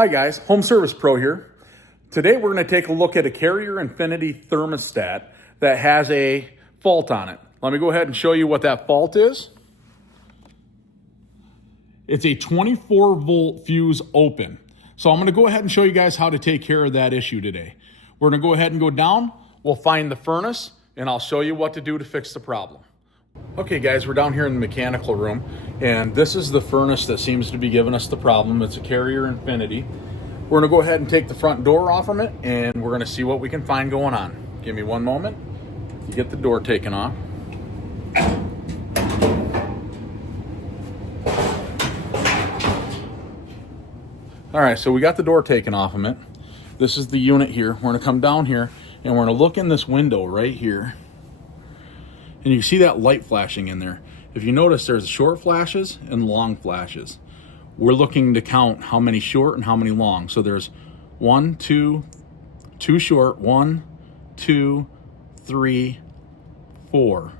Hi guys, Home Service Pro here. Today we're going to take a look at a Carrier Infinity Thermostat that has a fault on it. Let me go ahead and show you what that fault is. It's a 24 volt fuse open. So I'm going to go ahead and show you guys how to take care of that issue today. We're going to go ahead and go down, we'll find the furnace, and I'll show you what to do to fix the problem. Okay guys, we're down here in the mechanical room, and this is the furnace that seems to be giving us the problem. It's a Carrier Infinity. We're gonna go ahead and take the front door off from it, and we're gonna see what we can find going on. Give me one moment to get the door taken off. All right, so we got the door taken off of it. This is the unit here. We're gonna come down here, and we're gonna look in this window right here. And you can see that light flashing in there. If you notice, there's short flashes and long flashes. We're looking to count how many short and how many long. So there's two short, 1, 2, 3, 4.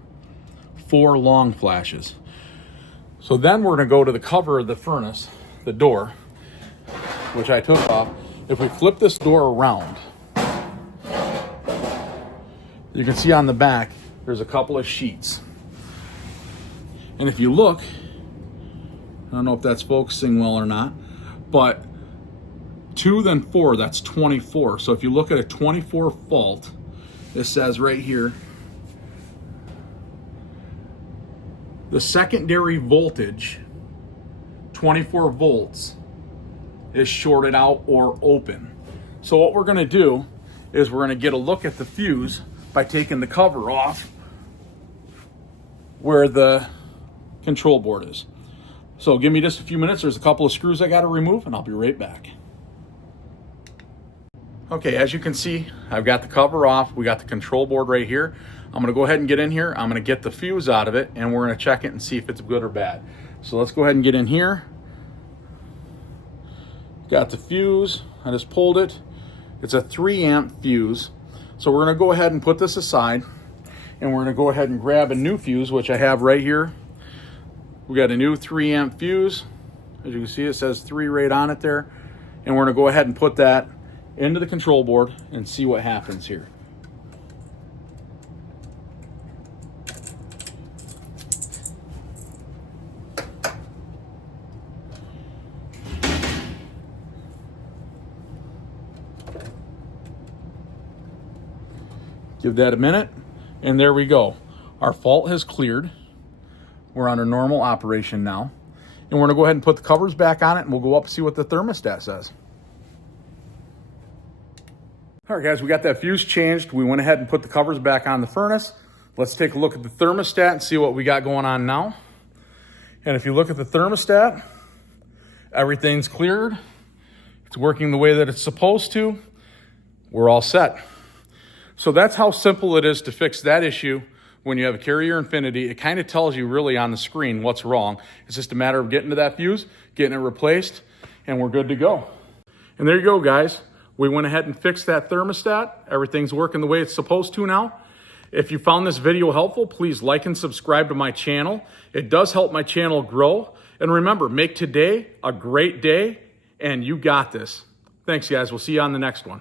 4 long flashes. So then we're gonna go to the cover of the furnace, the door, which I took off. If we flip this door around, you can see on the back, there's a couple of sheets. And if you look, I don't know if that's focusing well or not, but 2 then 4, that's 24. So if you look at a 24 fault, it says right here, the secondary voltage, 24 volts, is shorted out or open. So what we're gonna do is we're gonna get a look at the fuse by taking the cover off where the control board is. So give me just a few minutes. There's a couple of screws I got to remove, and I'll be right back. Okay, as you can see, I've got the cover off. We got the control board right here. I'm gonna go ahead and get in here. I'm gonna get the fuse out of it, and we're gonna check it and see if it's good or bad. So let's go ahead and get in here. Got the fuse, I just pulled it. It's a 3 amp fuse. So we're gonna go ahead and put this aside, and we're gonna go ahead and grab a new fuse, which I have right here. We got a new 3 amp fuse. As you can see, it says 3 right on it there. And we're gonna go ahead and put that into the control board and see what happens here. Give that a minute, and there we go. Our fault has cleared. We're under normal operation now. And we're gonna go ahead and put the covers back on it, and we'll go up and see what the thermostat says. All right guys, we got that fuse changed. We went ahead and put the covers back on the furnace. Let's take a look at the thermostat and see what we got going on now. And if you look at the thermostat, everything's cleared. It's working the way that it's supposed to. We're all set. So that's how simple it is to fix that issue when you have a Carrier Infinity. It kind of tells you really on the screen what's wrong. It's just a matter of getting to that fuse, getting it replaced, and we're good to go. And there you go, guys. We went ahead and fixed that thermostat. Everything's working the way it's supposed to now. If you found this video helpful, please like and subscribe to my channel. It does help my channel grow. And remember, make today a great day, and you got this. Thanks, guys. We'll see you on the next one.